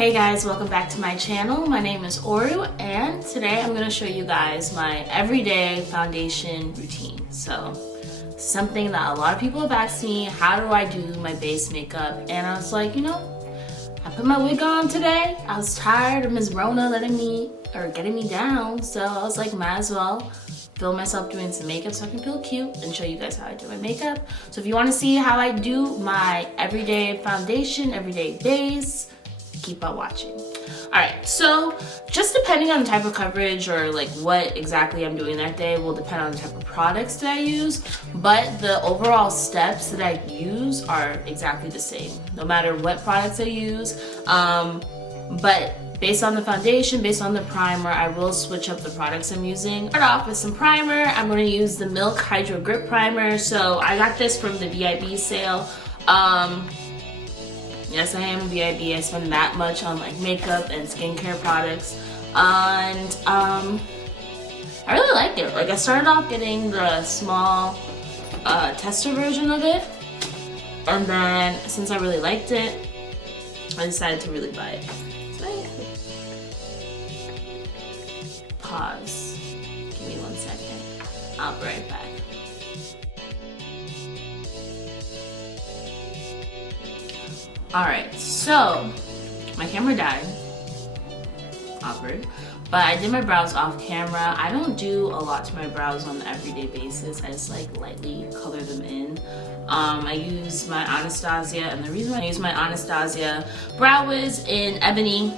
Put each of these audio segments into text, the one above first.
Hey guys, welcome back to my channel. My name is Oru and today I'm going to show you guys my everyday foundation routine. So something that a lot of people have asked me, how do I do my base makeup? And I was like, I put my wig on today. I was tired of Ms. Rona getting me down. So I was like, might as well film myself doing some makeup so I can feel cute and show you guys how I do my makeup. So if you want to see how I do my everyday foundation, everyday base, keep on watching. Alright, so just depending on the type of coverage or like what exactly I'm doing that day will depend on the type of products that I use, but the overall steps that I use are exactly the same no matter what products I use. But based on the foundation, based on the primer, I will switch up the products I'm using. Start off with some primer. I'm going to use the Milk Hydrogrip Primer. So I got this from the VIB sale. Yes, I am a VIB. I spend that much on like makeup and skincare products, and I really like it. Like I started off getting the small tester version of it, and then since I really liked it, I decided to really buy it. So pause. Give me 1 second. I'll be right back. Alright, so my camera died. Awkward. But I did my brows off camera. I don't do a lot to my brows on an everyday basis. I just like lightly color them in. I use my Anastasia, and the reason I use my Anastasia Brow Wiz in Ebony,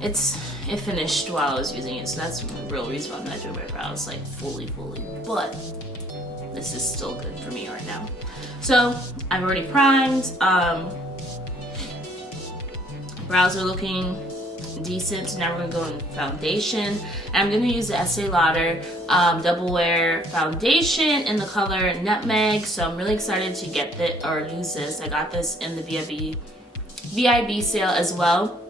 it finished while I was using it, so that's the real reason why I'm not doing my brows like fully. But this is still good for me right now. So I've already primed. Brows are looking decent, so now we're gonna go in foundation. And I'm gonna use the Estee Lauder Double Wear Foundation in the color Nutmeg. So I'm really excited to get this or use this. I got this in the VIB sale as well.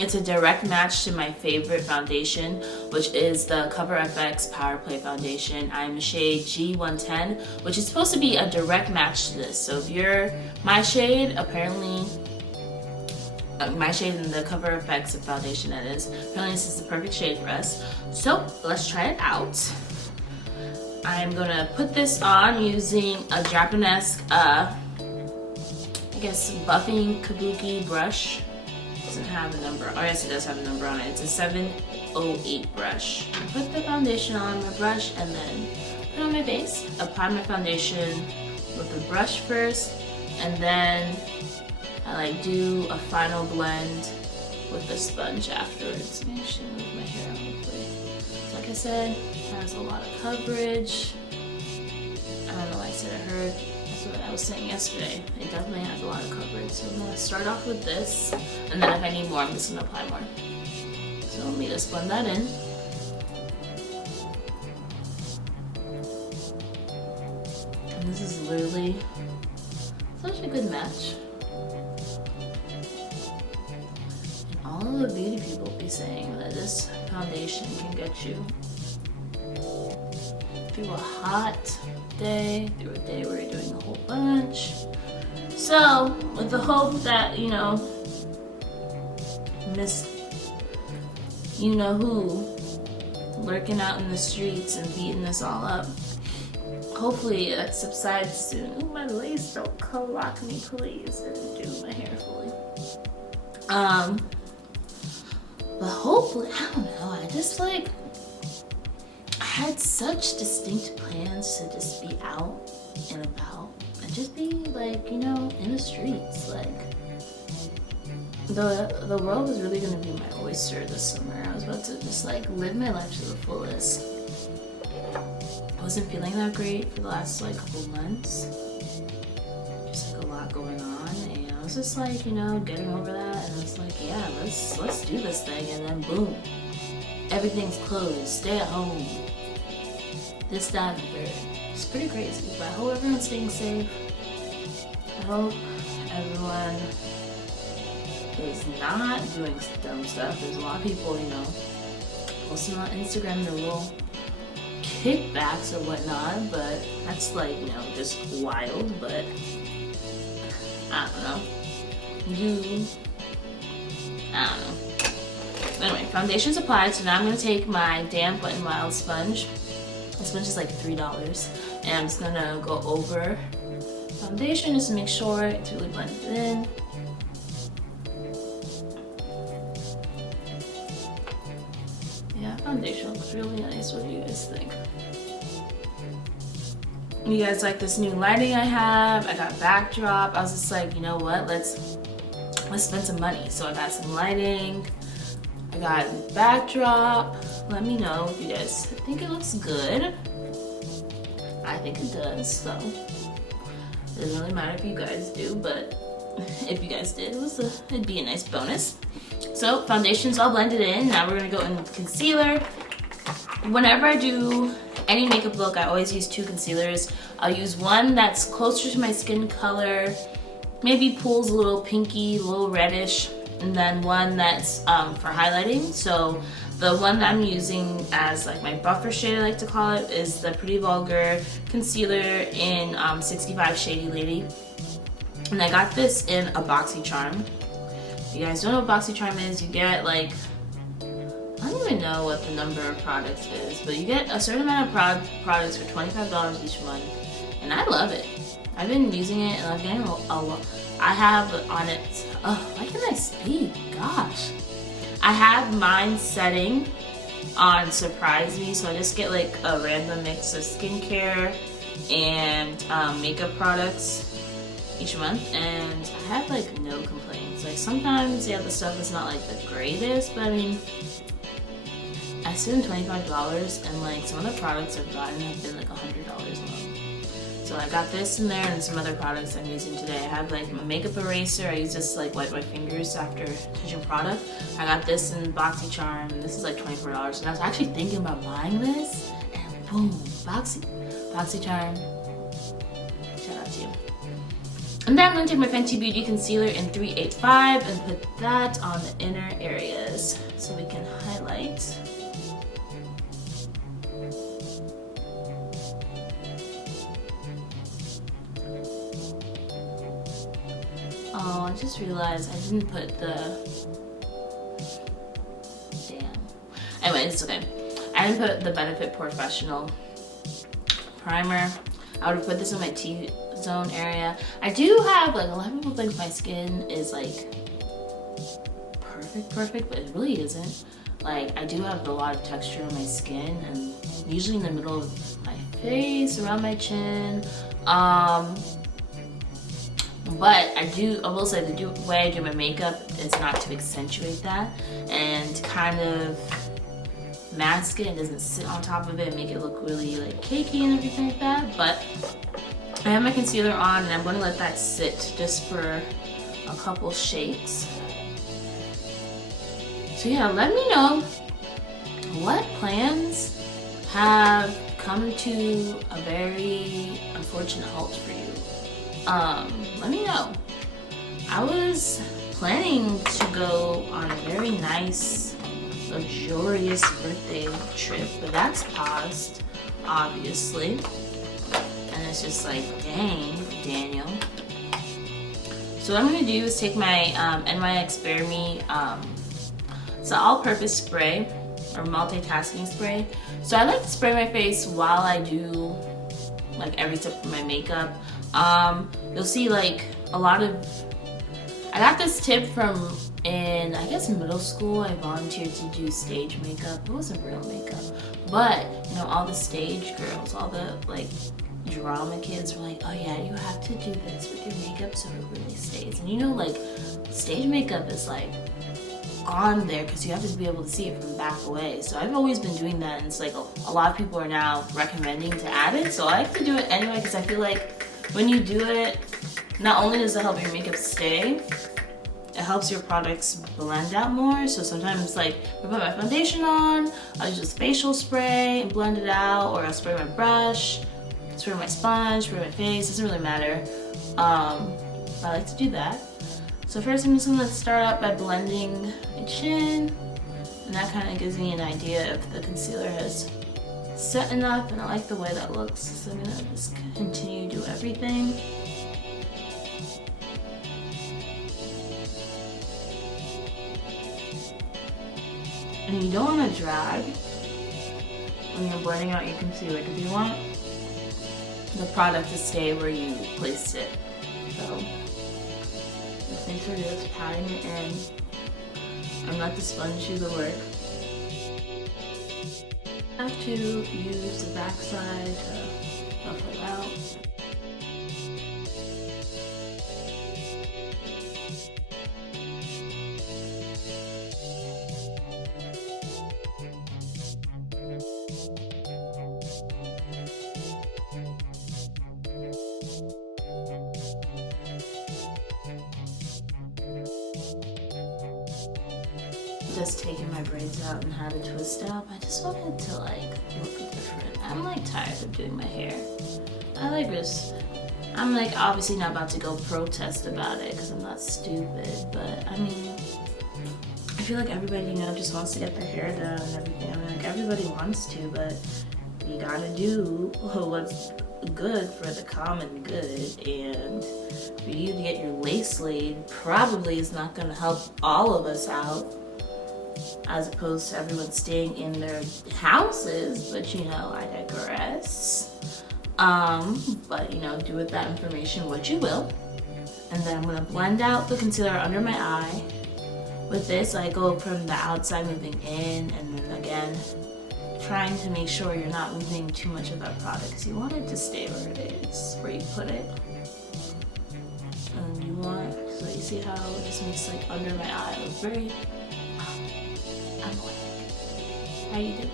It's a direct match to my favorite foundation, which is the Cover FX Power Play Foundation. I'm shade G110, which is supposed to be a direct match to this. So if you're my shade, apparently my shade in the Cover FX foundation, that is. Apparently this is the perfect shade for us. So let's try it out. I'm gonna put this on using a Japanese, I guess, buffing kabuki brush. Doesn't have a number. Oh yes, it does have a number on it. It's a 708 brush. Put the foundation on my brush and then put it on my base. Apply my foundation with the brush first, and then I like do a final blend with the sponge afterwards. Maybe I should move my hair out real quick. So like I said, it has a lot of coverage. I don't know why I said it hurt. That's what I was saying yesterday. It definitely has a lot of coverage. So I'm gonna start off with this, and then if I need more, I'm just gonna apply more. So let me just blend that in. And this is literally such a good match. All the beauty people be saying that this foundation can get you through a hot day, through a day where you're doing a whole bunch. So, with the hope that, Miss You-Know-Who lurking out in the streets and beating this all up, hopefully that subsides soon. Ooh, my lace, don't co-lock me please, and do my hair fully. But hopefully, I don't know, I had such distinct plans to just be out and about and just be like, in the streets. Like, the world was really gonna be my oyster this summer. I was about to just like live my life to the fullest. I wasn't feeling that great for the last like couple months. Just like a lot going on, and I was just like, getting over that, and I was like, yeah, let's do this thing, and then boom, everything's closed, stay at home, this, that, and the third. It's pretty crazy, but I hope everyone's staying safe. I hope everyone is not doing dumb stuff. There's a lot of people, posting on Instagram their little kickbacks or whatnot, but that's like, just wild. But I don't know. Do I don't know. Anyway, foundation's applied, so now I'm gonna take my damp Wet n Wild sponge. This sponge is like $3, and I'm just gonna go over foundation just to make sure it's really blended in. Yeah, foundation looks really nice. What do you guys think? You guys like this new lighting I have? I got backdrop. I was just like, you know what? Let's spend some money. So I got some lighting. I got backdrop. Let me know if you guys think it looks good. I think it does, so it doesn't really matter if you guys do, but if you guys did, it'd be a nice bonus. So foundation's all blended in. Now we're gonna go in with concealer. Whenever I do any makeup look, I always use 2 concealers. I'll use one that's closer to my skin color, maybe pools a little pinky, a little reddish, and then one that's for highlighting. So the one that I'm using as like my buffer shade, I like to call it, is the Pretty Vulgar Concealer in 65 Shady Lady. And I got this in a BoxyCharm. If you guys don't know what BoxyCharm is, you get like, I don't even know what the number of products is, but you get a certain amount of products for $25 each month. And I love it. I've been using it and I'm getting a lot. I have on it, why can't I speak? Gosh. I have mine setting on Surprise Me, so I just get like a random mix of skincare and makeup products each month, and I have like no complaints. Like sometimes, yeah, the stuff is not like the greatest, but I mean, I spend $25 and like some of the products I've gotten have been like $100 a month. So I got this in there and some other products I'm using today. I have like my makeup eraser. I use this to like wipe my fingers after touching product. I got this in BoxyCharm, and this is like $24. And I was actually thinking about buying this, and boom, BoxyCharm. Shout out to you. And then I'm gonna take my Fenty Beauty Concealer in 385 and put that on the inner areas so we can highlight. Oh, I just realized I didn't put the, damn. Anyway, it's okay. I didn't put the Benefit Professional Primer. I would have put this in my T-zone area. I do have, like, a lot of people think my skin is like perfect, but it really isn't. Like, I do have a lot of texture on my skin, and usually in the middle of my face, around my chin. But I will say the way I do my makeup is not to accentuate that and to kind of mask it and doesn't sit on top of it and make it look really like cakey and everything like that. But I have my concealer on and I'm going to let that sit just for a couple shakes. So yeah, let me know what plans have come to a very unfortunate halt for you. Let me know. I was planning to go on a very nice, luxurious birthday trip, but that's paused, obviously. And it's just like, dang, Daniel. So what I'm gonna do is take my NYX Bare Me, it's an all-purpose spray, or multitasking spray. So I like to spray my face while I do like every step of my makeup. You'll see like a lot of, I got this tip from in, I guess, middle school. I volunteered to do stage makeup. It wasn't real makeup, but you know, all the stage girls, all the like drama kids were like, oh yeah, you have to do this with your makeup so it really stays. And you know, like stage makeup is like on there because you have to be able to see it from back away. So I've always been doing that, and it's like a lot of people are now recommending to add it. So I like to do it anyway because I feel like when you do it, not only does it help your makeup stay, it helps your products blend out more. So sometimes like if I put my foundation on, I'll use a facial spray and blend it out, or I'll spray my brush, spray my sponge, spray my face, doesn't really matter. I like to do that. So first I'm just gonna start out by blending my chin, and that kind of gives me an idea if the concealer has set enough, and I like the way that looks. So I'm gonna just continue to do everything. And you don't want to drag when you're blending out your concealer because you want the product to stay where you placed it. So just make sure you're just patting it in and let the sponge do the work. I have to use the back side to buff it out. Just taking my braids out and had a twist up. I just wanted to like look different. I'm like tired of doing my hair. I'm like obviously not about to go protest about it because I'm not stupid, but I mean, I feel like everybody, you know, just wants to get their hair done and everything. I mean, like everybody wants to, but you gotta do what's good for the common good, and for you to get your lace laid probably is not gonna help all of us out, as opposed to everyone staying in their houses, but you know, I digress. But you know, do with that information what you will. And then I'm gonna blend out the concealer under my eye. With this, I go from the outside moving in, and then again, trying to make sure you're not moving too much of that product because you want it to stay where it is, where you put it. And you want, so you see how it just makes like under my eye look very annoying. How you doing?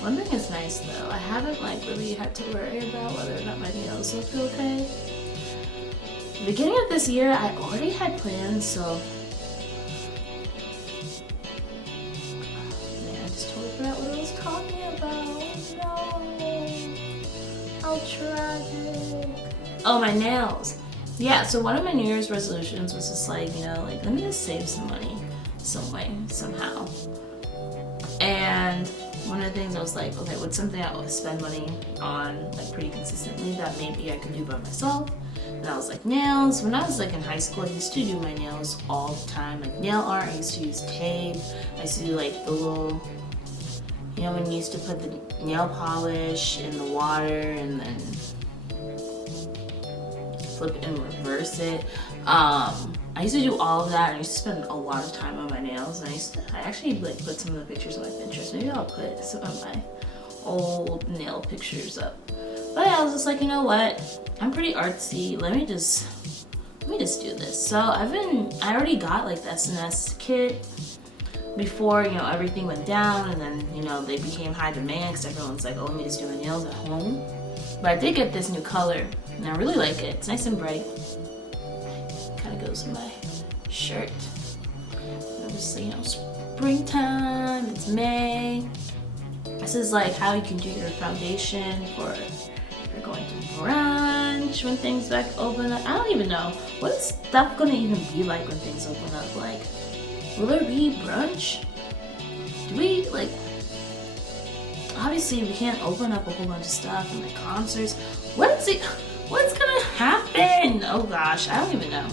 One thing is nice though, I haven't like really had to worry about whether or not my nails look okay. The beginning of this year, I already had plans, so man, I just totally forgot what I was talking about. No, how tragic. Oh, my nails. Yeah, so one of my New Year's resolutions was just like, you know, like let me just save some money some way, somehow. And one of the things I was like, okay, what's something I would spend money on like pretty consistently that maybe I could do by myself? And I was like, nails. When I was like in high school, I used to do my nails all the time, like nail art. I used to use tape. I used to do like the little, you know, when you used to put the nail polish in the water and then flip and reverse it. I used to do all of that, and I used to spend a lot of time on my nails. And I actually like put some of the pictures on my Pinterest. Maybe I'll put some of my old nail pictures up. But I was just like, you know what? I'm pretty artsy. Let me just do this. So I already got like the SNS kit before, you know, everything went down, and then, you know, they became high demand because everyone's like, oh, let me just do my nails at home. But I did get this new color, and I really like it. It's nice and bright. Kind of goes with my shirt. Obviously, you know, springtime, it's May. This is like how you can do your foundation for if you're going to brunch when things back open up. I don't even know. What is stuff gonna even be like when things open up? Like, will there be brunch? Do we, like, obviously we can't open up a whole bunch of stuff and like concerts. What's gonna happen? Oh gosh, I don't even know.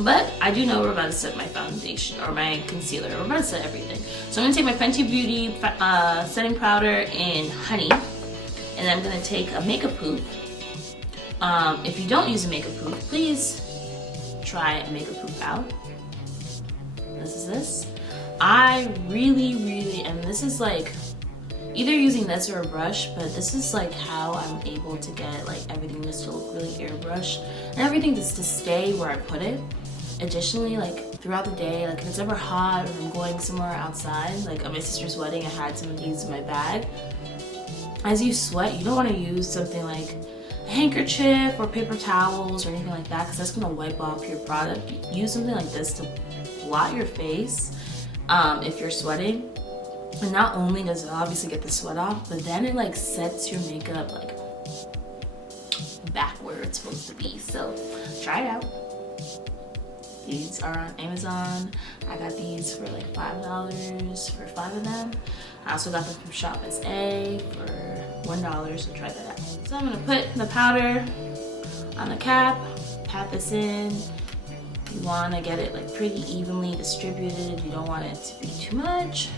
But I do know we're about to set my foundation or my concealer. We're about to set everything. So I'm gonna take my Fenty Beauty setting powder in honey, and I'm gonna take a makeup poop. If you don't use a makeup poop, please try a makeup poop out. This is this. I really, and this is like either using this or a brush, but this is like how I'm able to get like everything just to look really airbrushed and everything just to stay where I put it. Additionally, like throughout the day, like if it's ever hot or I'm going somewhere outside, like at my sister's wedding, I had some of these in my bag. As you sweat, you don't want to use something like a handkerchief or paper towels or anything like that, because that's gonna wipe off your product. Use something like this to blot your face if you're sweating. And not only does it obviously get the sweat off, but then it like sets your makeup like back where it's supposed to be. So try it out. These are on Amazon. I got these for like $5 for 5 of them. I also got them from Shop Estee for $1, so try that out. So I'm gonna put the powder on the cap, pat this in. You wanna get it like pretty evenly distributed. You don't want it to be too much.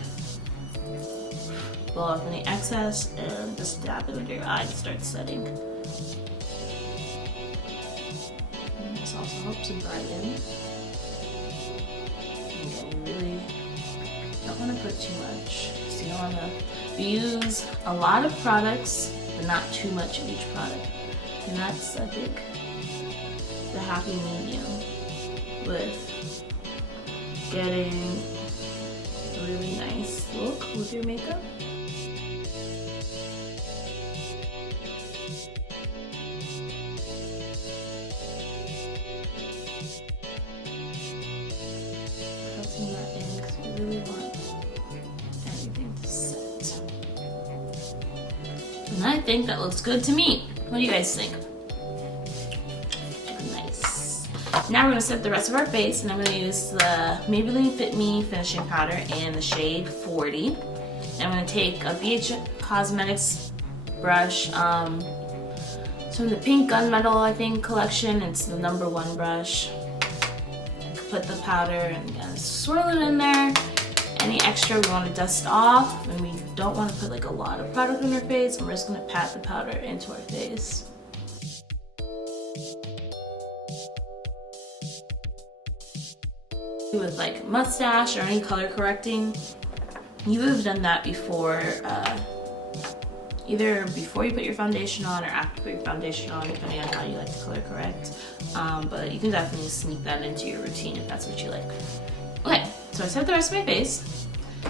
Blow off any excess and just dab it under your eye to start setting. And this also helps to brighten. And you really don't want to put too much. So you don't want to use a lot of products, but not too much of each product. And that's, I think, the happy medium with getting a really nice look with your makeup. Pressing that in because you really want everything to set. And I think that looks good to me. What do you guys think? Nice. Now we're going to set the rest of our face, and I'm going to use the Maybelline Fit Me finishing powder in the shade 40. And I'm going to take a BH Cosmetics brush, from the Pink Gunmetal, I think, collection. It's the #1 brush. Put the powder and kind of swirl it in there. Any extra we want to dust off, and we don't want to put like a lot of product on our face, and we're just going to pat the powder into our face. With like mustache or any color correcting, you would have done that before, either before you put your foundation on or after you put your foundation on, depending on how you like to color correct. But you can definitely sneak that into your routine if that's what you like. Okay, so I set the rest of my face,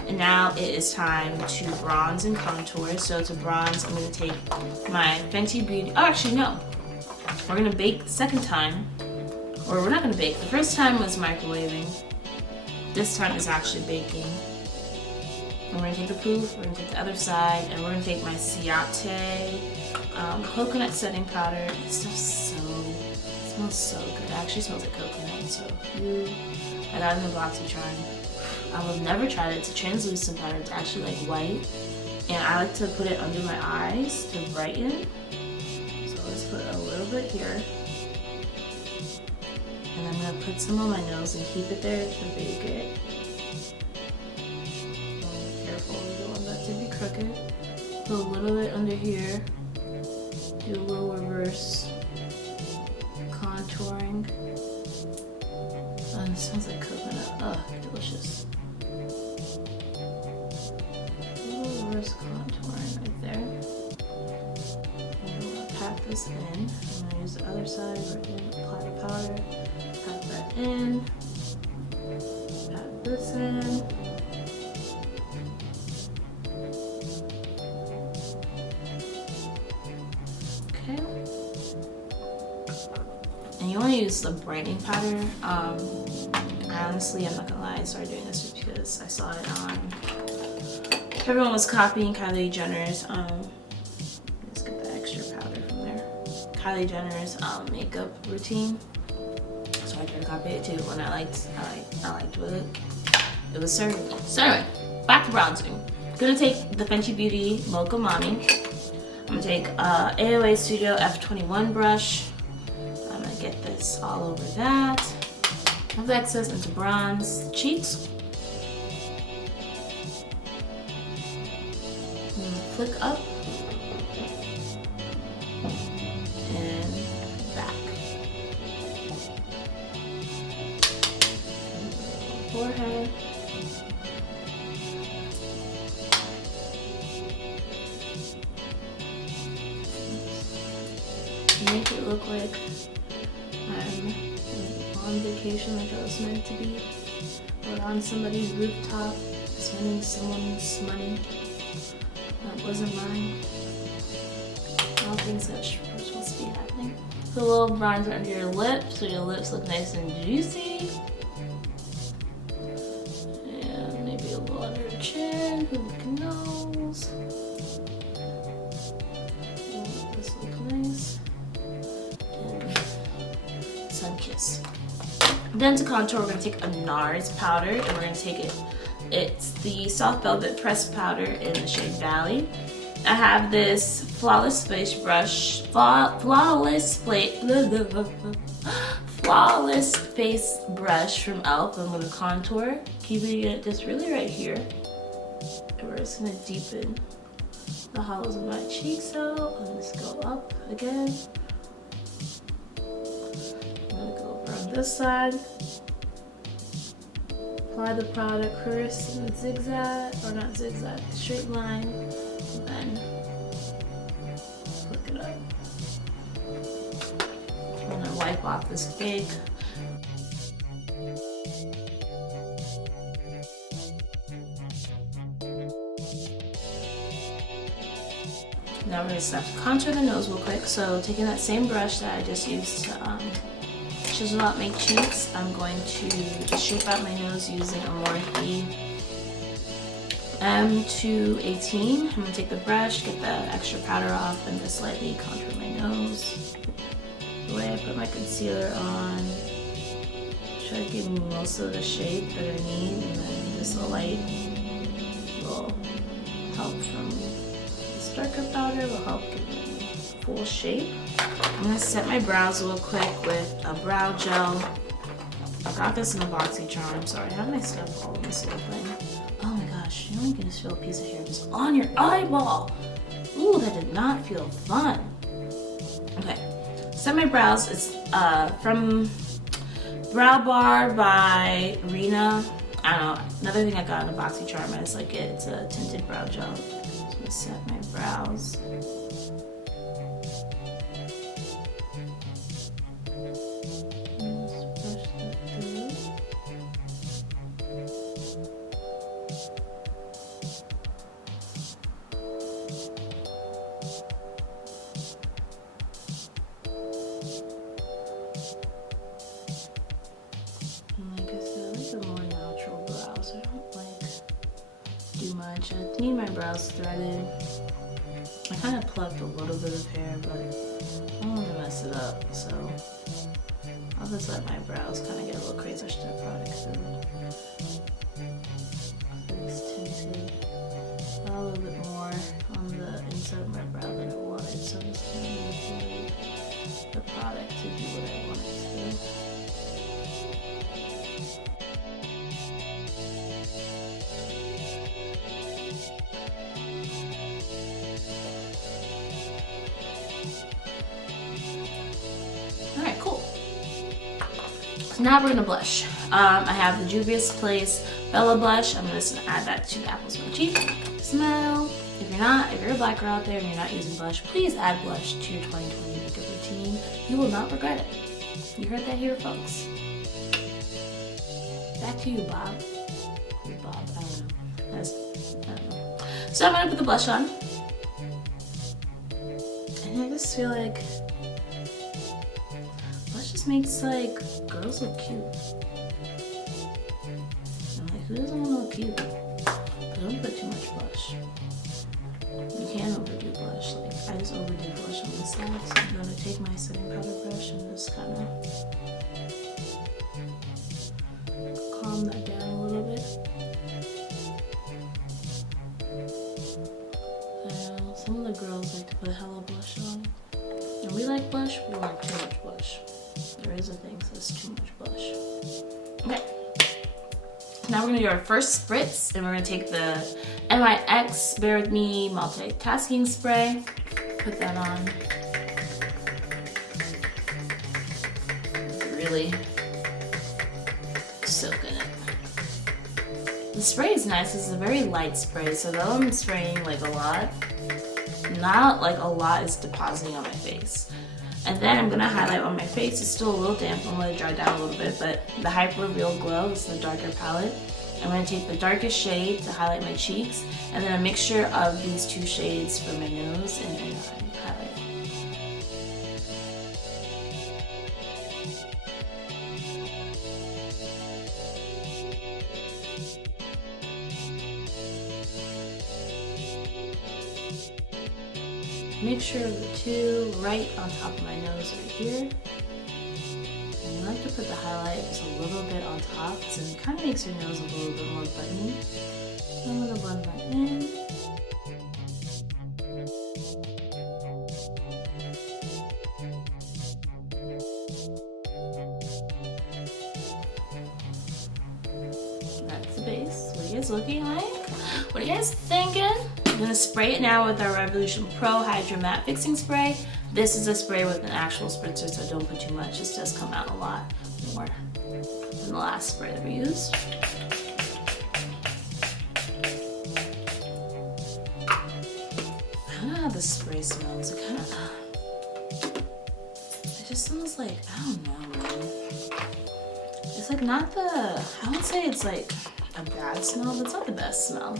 and now it is time to bronze and contour. So to bronze, I'm going to take my Fenty Beauty. Oh, actually no, we're going to bake the second time, or we're not going to bake. The first time was microwaving. This time is actually baking. And we're going to take the poof, we're going to take the other side, and we're going to take my Ciate coconut setting powder. It smells so good. It actually smells like coconut. So I got it in the box to try. I have never tried it. It's a translucent powder. It's actually like white. And I like to put it under my eyes to brighten. So let's put a little bit here. And I'm going to put some on my nose and keep it there to bake it. Be careful, we don't want that to be crooked. Put a little bit under here. Do a little reverse contouring. Oh, it smells like coconut. Oh, delicious. A little reverse contouring right there. And I'm going to pat this in. I'm going to use the other side. We're going to apply the powder. Pat that in. Pat this in. Okay. And you want to use the brightening powder. Honestly, I'm not gonna lie, I started doing this just because I saw it on. Everyone was copying Kylie Jenner's. Let's get the extra powder from there. Kylie Jenner's makeup routine. So I tried to copy it too when I liked what it was serving me. So anyway, back to bronzing. I'm gonna take the Fenty Beauty Mocha Mami. I'm gonna take AOA Studio F21 brush. I'm gonna get this all over that. Have the excess into bronze cheeks. I'm gonna flick up and back. Forehead. Make it look like I'm on vacation, like I was meant to be, or on somebody's rooftop, spending someone's money that wasn't mine. All things that were supposed to be happening. Put a little bronzer under your lips so your lips look nice and juicy. And maybe a little under your chin, like a nose. Let this look nice. And sun kiss. Then to contour, we're going to take a NARS powder, and we're going to take it. It's the Soft Velvet Pressed Powder in the shade Valley. I have this flawless face brush, flawless face brush from e.l.f. I'm going to contour, keeping it just really right here. And we're just going to deepen the hollows of my cheeks out. And just go up again. I'm going to go over on this side. Apply the product first in a zigzag, or not zigzag, straight line, and then flick it up. I'm gonna wipe off this fake. Now we're gonna start to contour the nose real quick. So taking that same brush that I just used to chisel out my cheeks, I'm going to shape out my nose using a Morphe M218. I'm gonna take the brush, get the extra powder off, and just lightly contour my nose. The way I put my concealer on, try to give me most of the shape that I need, and then just a light little help from this darker powder will help give me full shape. I'm gonna set my brows real quick with a brow gel. I got this in a BoxyCharm. I'm sorry, I have my stuff all in this little thing. Oh my gosh, you know you can just feel a piece of hair just on your eyeball. Ooh, that did not feel fun. Okay, set my brows. It's from Brow Bar by Rena. I don't know, another thing I got in a BoxyCharm. I just like it. It's a tinted brow gel. So I'm gonna set my brows. I need my brows threaded. I kind of plucked a little bit of hair, but I don't want to mess it up, so I'll just let my brows kind of get a little crazy. I should have product through. It's tinted a little bit more on the inside of my brow than I wanted, so I'm just going to manipulate the product to do what I want it to do. Alright, cool. So now we're gonna blush. I have the Juvia's Place Bella blush. I'm just gonna add that to the apples of my cheek. Smell. If you're a black girl out there and you're not using blush, please add blush to your 2020 makeup routine. You will not regret it. You heard that here, folks. Back to you, Bob. Who's Bob? I don't know. I don't know. So I'm gonna put the blush on. And I just feel like blush just makes like girls look cute. I'm like, who doesn't want to look cute? But don't put too much blush. You can't overdo blush. Like I just overdid blush on this side, so I'm gonna take my setting powder brush and just kind of calm that down a little bit. Some of the girls like to put hella blush on. And we like blush, we don't like too much blush. There is a thing that says too much blush. Okay. Now we're gonna do our first spritz, and we're gonna take the MIX Bear With Me Multitasking Spray. Put that on. Really soak in it. The spray is nice. It's a very light spray, so though I'm spraying like a lot, not like a lot is depositing on my face. And then I'm gonna highlight on my face. It's still a little damp. I'm gonna let it dry down a little bit, but the Hyper Real Glow is the darker palette. I'm gonna take the darkest shade to highlight my cheeks, and then a mixture of these two shades for my nose and highlight. Mixture of the two right on top of my nose right here. And I like to put the highlight just a little bit on top because it kind of makes your nose a little bit more buttoned. So I'm going to blend that in. looking like? What are you guys thinking? I'm gonna spray it now with our Revolution Pro HydraMatte Fixing Spray. This is a spray with an actual spritzer, so don't put too much. This does come out a lot more than the last spray that we used. I don't know how this spray smells. It just smells like, I don't know, man. It's like not the, I would say it's like a bad smell, but it's not the best smell.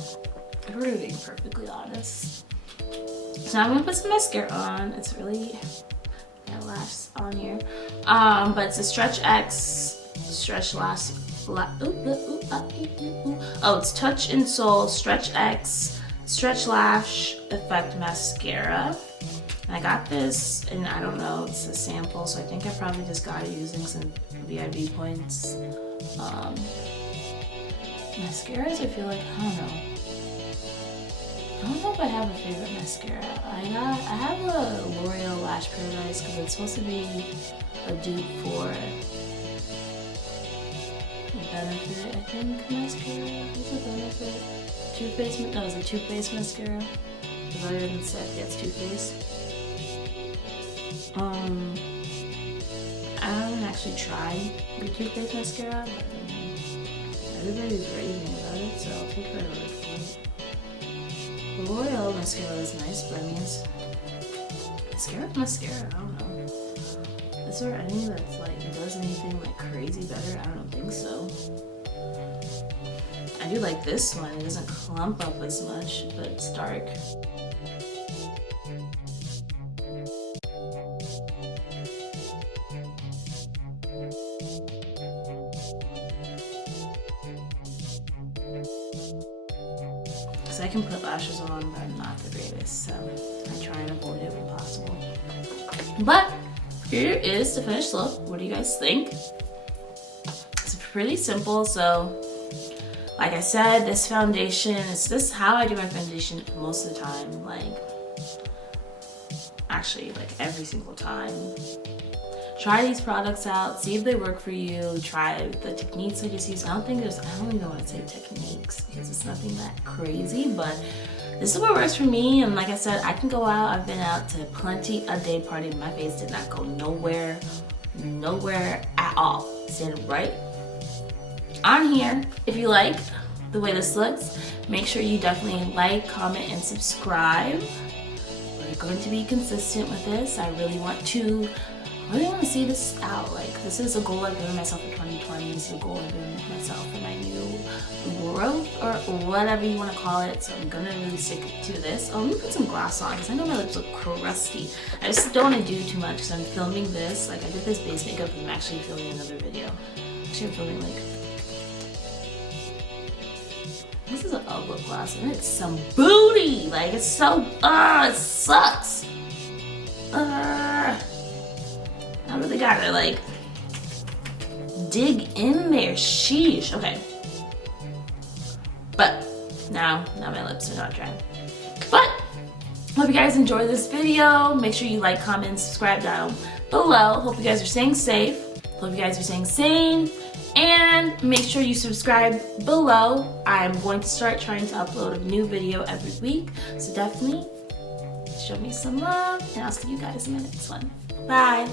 If we're being perfectly honest. So now I'm gonna put some mascara on. It's really, got lash on here. But it's a Stretch X, Stretch Lash, oh, it's Touch in Soul Stretch X, Stretch Lash Effect Mascara. And I got this, and I don't know, it's a sample, so I think I probably just got it using some VIB points. Mascaras, I feel like, I don't know. I don't know if I have a favorite mascara. I have a L'Oreal Lash Paradise because it's supposed to be a dupe for Benefit, I think, mascara. What's a Benefit? Too Faced, no, it's a Too Faced mascara. Because other than Seth gets Too Faced. I haven't actually tried the Too Faced mascara, but everybody's raving about it, so I'll take my word for it. The L'Oreal mascara is nice, but I mean, it's mascara, I don't know. Is there any that's like, does anything like crazy better? I don't think so. I do like this one, it doesn't clump up as much, but it's dark. I can put lashes on, but I'm not the greatest, so I try and avoid it when possible. But here is the finished look. What do you guys think? It's pretty simple, so like I said, this foundation, this is how I do my foundation most of the time, like actually like every single time. Try these products out, see if they work for you, try the techniques I just use. I don't even want to say techniques because it's nothing that crazy, but this is what works for me. And like I said, I can go out, I've been out to plenty a day party, my face did not go nowhere at all. Stayed right on here. If you like the way this looks, make sure you definitely like, comment, and subscribe. We're going to be consistent with this. I really want to see this out. Like, this is a goal I've given myself for 2020. This is a goal I've given myself for my new growth, or whatever you want to call it. So I'm gonna really stick to this. Oh, let me put some gloss on because I know my lips look crusty. I just don't want to do too much because I'm filming this. Like, I did this base makeup and I'm actually filming another video. Actually, I'm filming like, this is an elbow gloss and it's some booty. Like, it's so, it sucks. I really gotta like dig in there, sheesh. Okay, but now my lips are not dry. But hope you guys enjoyed this video. Make sure you like, comment, and subscribe down below. Hope you guys are staying safe. Hope you guys are staying sane. And make sure you subscribe below. I'm going to start trying to upload a new video every week, so definitely show me some love, and I'll see you guys in my next one. Bye.